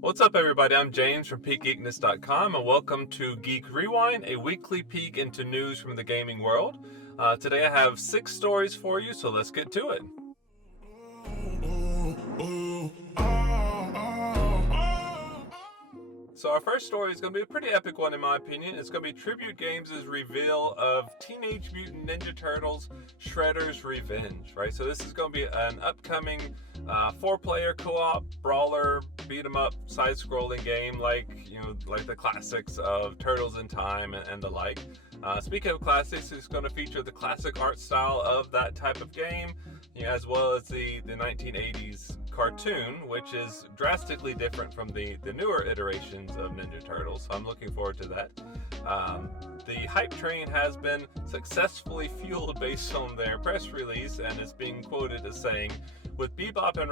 What's up, everybody? I'm James from peakgeekness.com, and welcome to Geek Rewind, a weekly peek into news from the gaming world. Today I have 6 stories for you, so let's get to it. So our first story is going to be a pretty epic one in my opinion. It's going to be Tribute Games' reveal of Teenage Mutant Ninja Turtles Shredder's Revenge, right? So this is going to be an upcoming 4-player co-op brawler beat 'em up side-scrolling game like the classics of Turtles in Time and the like. Speaking of classics, it's going to feature the classic art style of that type of game, as well as the 1980s cartoon, which is drastically different from the newer iterations of Ninja Turtles. So I'm looking forward to that. The hype train has been successfully fueled based on their press release and is being quoted as saying, with Bebop and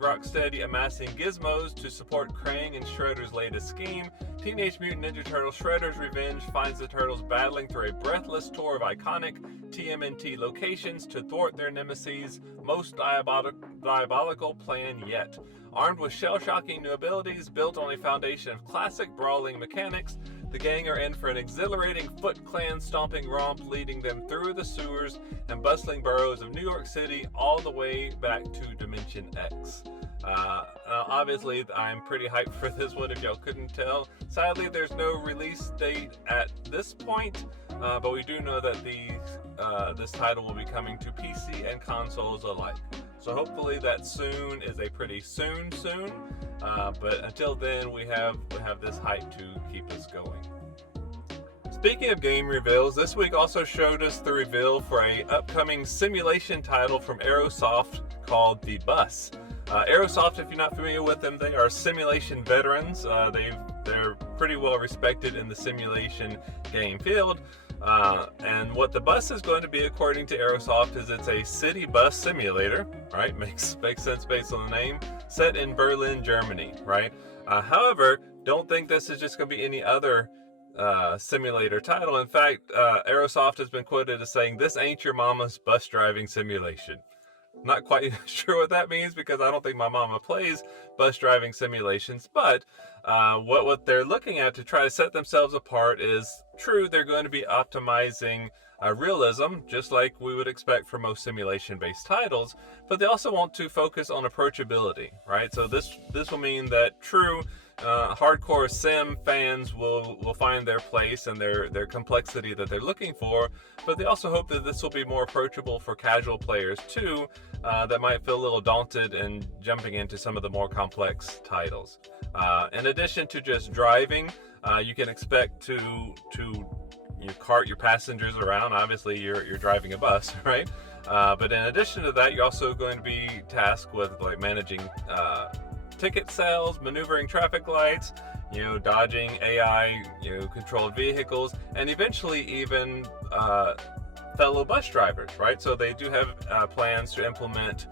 Rocksteady amassing gizmos to support Krang and Shredder's latest scheme, Teenage Mutant Ninja Turtles Shredder's Revenge finds the Turtles battling through a breathless tour of iconic TMNT locations to thwart their nemesis' most diabolical plan yet. Armed with shell-shocking new abilities built on a foundation of classic brawling mechanics, the gang are in for an exhilarating Foot Clan stomping romp, leading them through the sewers and bustling boroughs of New York City all the way back to Dimension X. Obviously, I'm pretty hyped for this one if y'all couldn't tell. Sadly, there's no release date at this point, but we do know that this title will be coming to PC and consoles alike. So hopefully that soon is a pretty soon. But until then, we have this hype to keep us going. Speaking of game reveals, this week also showed us the reveal for a upcoming simulation title from Aerosoft called The Bus. Aerosoft, if you're not familiar with them, they are simulation veterans. They're pretty well respected in the simulation game field. And what The Bus is going to be, according to Aerosoft, is it's a city bus simulator, right? Makes sense based on the name. Set in Berlin, Germany, right? However, don't think this is just going to be any other simulator title. In fact, Aerosoft has been quoted as saying, "This ain't your mama's bus driving simulation." Not quite sure what that means because I don't think my mama plays bus driving simulations, but what they're looking at to try to set themselves apart is, true, they're going to be optimizing realism, just like we would expect for most simulation-based titles, but they also want to focus on approachability, right? So this will mean that true hardcore sim fans will find their place and their complexity that they're looking for, but they also hope that this will be more approachable for casual players too, that might feel a little daunted in jumping into some of the more complex titles. In addition to just driving, you can expect to cart your passengers around. Obviously, you're driving a bus, right? But in addition to that, you're also going to be tasked with like managing ticket sales, maneuvering traffic lights, dodging AI, controlled vehicles, and eventually even fellow bus drivers, right? So they do have plans to implement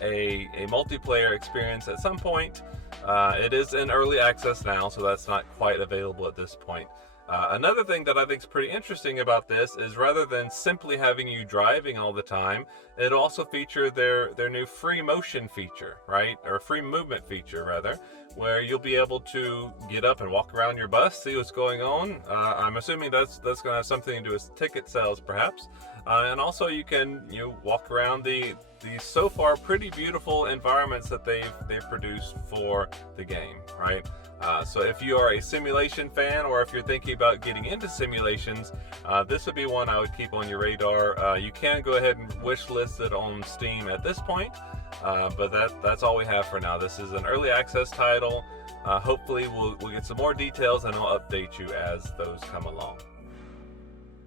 a multiplayer experience at some point. It is in early access now, so that's not quite available at this point. Another thing that I think is pretty interesting about this is rather than simply having you driving all the time, it also feature their new free motion feature, right? Or free movement feature rather, where you'll be able to get up and walk around your bus, see what's going on. I'm assuming that's going to have something to do with ticket sales perhaps. And also you can walk around the so far pretty beautiful environments that they've produced for the game, right? So if you are a simulation fan, or if you're thinking about getting into simulations, this would be one I would keep on your radar. You can go ahead and wish list it on Steam at this point, but that's all we have for now. This is an early access title. Hopefully we'll get some more details and I'll update you as those come along.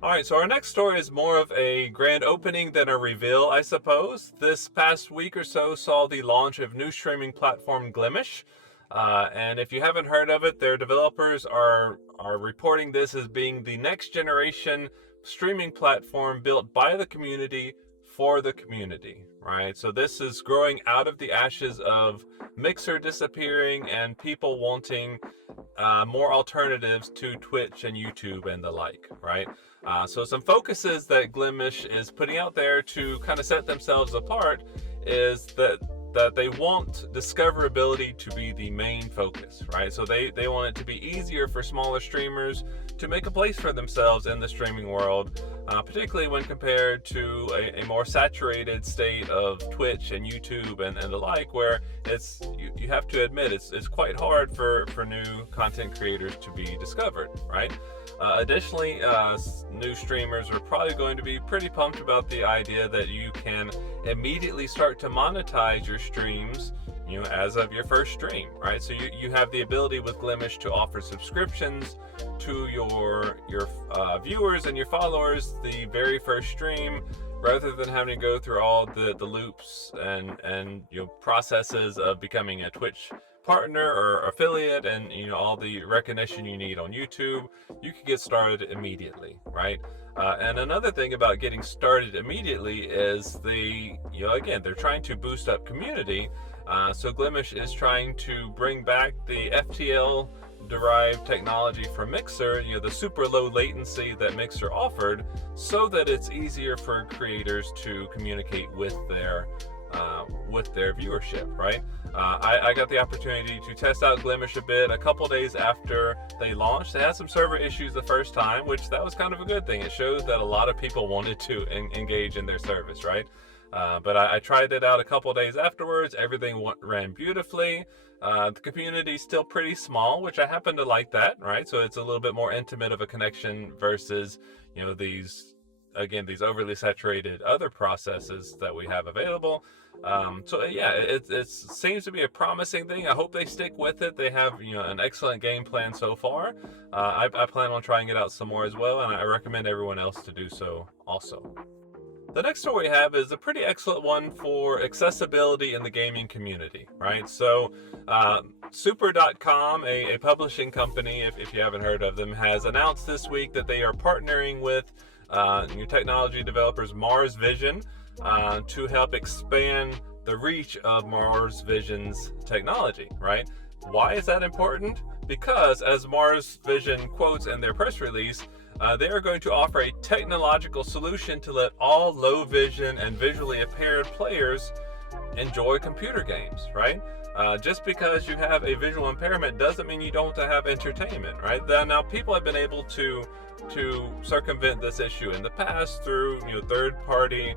Alright, so our next story is more of a grand opening than a reveal, I suppose. This past week or so saw the launch of new streaming platform Glimesh. And if you haven't heard of it, their developers are reporting this as being the next generation streaming platform built by the community for the community, right? So this is growing out of the ashes of Mixer disappearing and people wanting more alternatives to Twitch and YouTube and the like, right? So some focuses that Glimesh is putting out there to kind of set themselves apart is that that they want discoverability to be the main focus, right? So they want it to be easier for smaller streamers to make a place for themselves in the streaming world, particularly when compared to a more saturated state of Twitch and YouTube and the like, where it's you have to admit it's quite hard for new content creators to be discovered, right? Additionally, new streamers are probably going to be pretty pumped about the idea that you can immediately start to monetize your streams, as of your first stream, right? So you have the ability with Glimesh to offer subscriptions to your viewers and your followers the very first stream, rather than having to go through all the loops and processes of becoming a Twitch partner or affiliate and all the recognition you need on YouTube. You can get started immediately, right? And another thing about getting started immediately is again, they're trying to boost up community. So Glimesh is trying to bring back the FTL derived technology from Mixer, the super low latency that Mixer offered, so that it's easier for creators to communicate with their viewership, right? I got the opportunity to test out Glimesh a bit a couple days after they launched. They had some server issues the first time, which that was kind of a good thing. It showed that a lot of people wanted to engage in their service, right? But I tried it out a couple days afterwards. Everything ran beautifully. The community's still pretty small, which I happen to like that, right? So it's a little bit more intimate of a connection versus, these overly saturated other processes that we have available. So yeah, it seems to be a promising thing. I hope they stick with it. They have an excellent game plan so far. I plan on trying it out some more as well, and I recommend everyone else to do so also. The next story we have is a pretty excellent one for accessibility in the gaming community, right? So Super.com, a publishing company, if you haven't heard of them, has announced this week that they are partnering with new technology developers Mars Vision to help expand the reach of Mars Vision's technology, right? Why is that important? Because, as Mars Vision quotes in their press release, they are going to offer a technological solution to let all low vision and visually impaired players enjoy computer games, right? Just because you have a visual impairment doesn't mean you don't have entertainment, right? Now, people have been able to circumvent this issue in the past through third-party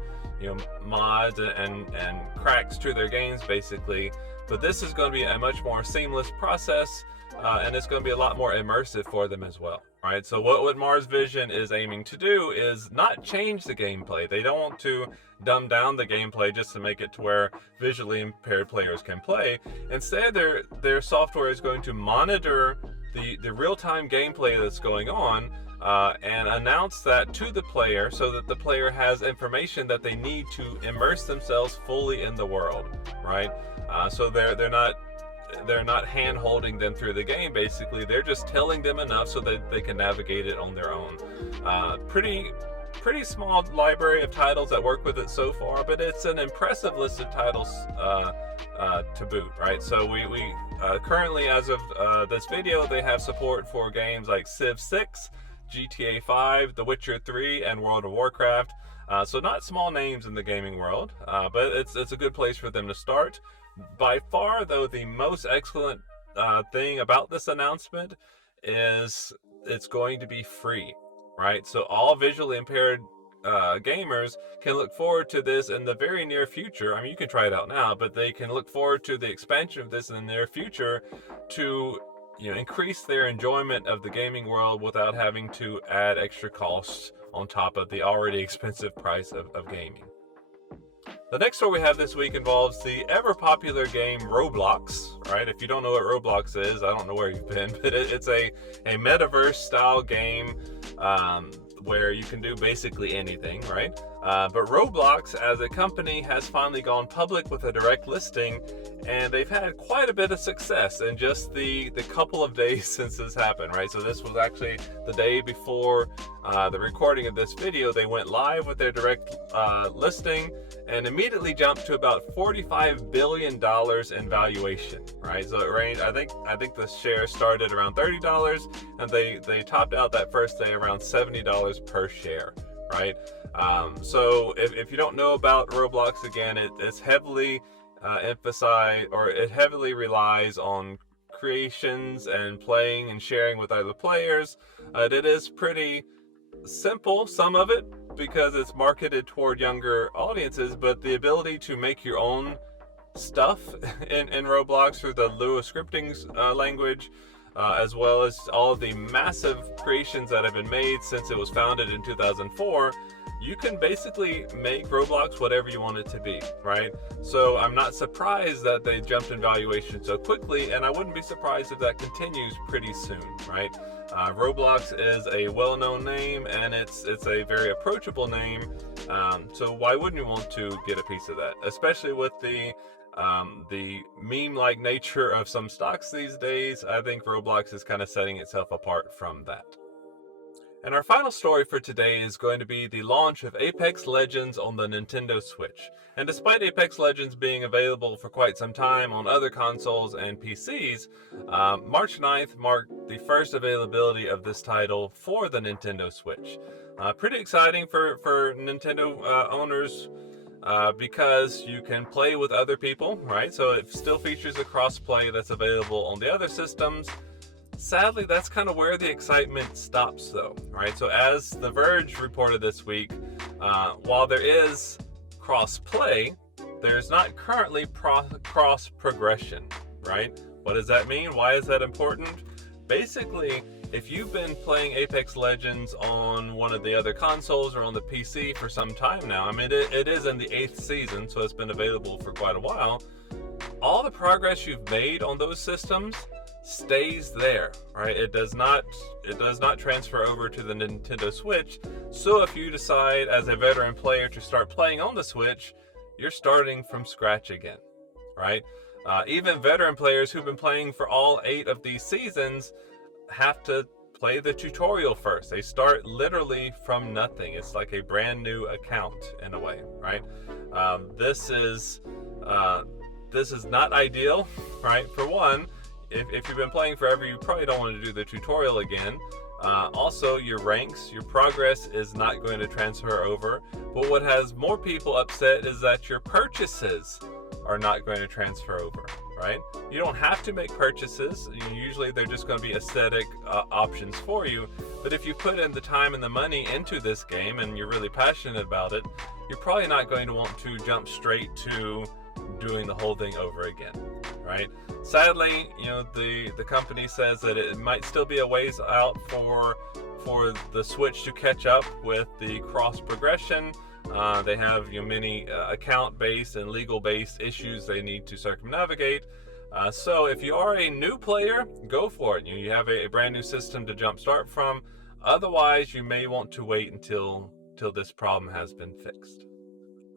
mods and cracks to their games, basically. But this is going to be a much more seamless process, and it's going to be a lot more immersive for them as well, right? So what Mars Vision is aiming to do is not change the gameplay. They don't want to dumb down the gameplay just to make it to where visually impaired players can play. Instead, their software is going to monitor the real-time gameplay that's going on, and announce that to the player so that the player has information that they need to immerse themselves fully in the world, right? So they're not hand-holding them through the game. Basically, they're just telling them enough so that they can navigate it on their own. Pretty small library of titles that work with it so far, but it's an impressive list of titles to boot, right? So we currently, as of this video, they have support for games like Civ 6, GTA 5, The Witcher 3, and World of Warcraft. So not small names in the gaming world, but it's a good place for them to start. By far, though, the most excellent thing about this announcement is it's going to be free, right? So all visually impaired gamers can look forward to this in the very near future. I mean, you can try it out now, but they can look forward to the expansion of this in the near future to increase their enjoyment of the gaming world without having to add extra costs on top of the already expensive price of gaming. The next story we have this week involves the ever-popular game Roblox, right? If you don't know what Roblox is, I don't know where you've been, but it's a metaverse-style game where you can do basically anything, right? But Roblox, as a company, has finally gone public with a direct listing, and they've had quite a bit of success in just the couple of days since this happened, right? So this was actually the day before the recording of this video. They went live with their direct listing and immediately jumped to about $45 billion in valuation, right? So it ranged, I think the share started around $30, and they topped out that first day around $70 per share, right? So if you don't know about Roblox, again, it's heavily it heavily relies on creations and playing and sharing with other players. It is pretty simple, some of it, because it's marketed toward younger audiences, but the ability to make your own stuff in Roblox through the Lua scripting language, as well as all of the massive creations that have been made since it was founded in 2004, you can basically make Roblox whatever you want it to be, right? So I'm not surprised that they jumped in valuation so quickly, and I wouldn't be surprised if that continues pretty soon, right? Roblox is a well-known name, and it's a very approachable name, so why wouldn't you want to get a piece of that, especially with the meme-like nature of some stocks these days? I think Roblox is kind of setting itself apart from that. And our final story for today is going to be the launch of Apex Legends on the Nintendo Switch. And despite Apex Legends being available for quite some time on other consoles and PCs, March 9th marked the first availability of this title for the Nintendo Switch. Pretty exciting for Nintendo owners, because you can play with other people, right? So it still features a cross-play that's available on the other systems. Sadly, that's kind of where the excitement stops, though, right? So as The Verge reported this week, while there is cross-play, there's not currently cross-progression, right? What does that mean? Why is that important? Basically, if you've been playing Apex Legends on one of the other consoles or on the PC for some time now, I mean, it is in the 8th season, so it's been available for quite a while. All the progress you've made on those systems stays there, right? It does not transfer over to the Nintendo Switch. So if you decide as a veteran player to start playing on the Switch, you're starting from scratch again, right? Even veteran players who've been playing for all 8 of these seasons have to play the tutorial first. They start literally from nothing. It's like a brand new account in a way, right? This is not ideal, right? For one, if you've been playing forever, you probably don't want to do the tutorial again. Also, your ranks, your progress is not going to transfer over. But what has more people upset is that your purchases are not going to transfer over, right? You don't have to make purchases. Usually they're just going to be aesthetic options for you. But if you put in the time and the money into this game and you're really passionate about it, you're probably not going to want to jump straight to doing the whole thing over again, right? Sadly, the company says that it might still be a ways out for the Switch to catch up with the cross progression. They have many account-based and legal-based issues they need to circumnavigate. So if you are a new player, go for it. You have a brand new system to jumpstart from. Otherwise, you may want to wait until this problem has been fixed.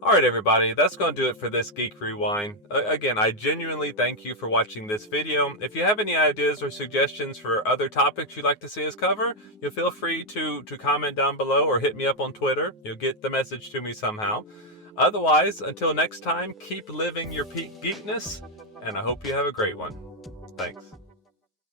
All right, everybody, that's going to do it for this Geek Rewind. Again, I genuinely thank you for watching this video. If you have any ideas or suggestions for other topics you'd like to see us cover, you'll feel free to comment down below or hit me up on Twitter. You'll get the message to me somehow. Otherwise, until next time, keep living your peak geekness, and I hope you have a great one. Thanks.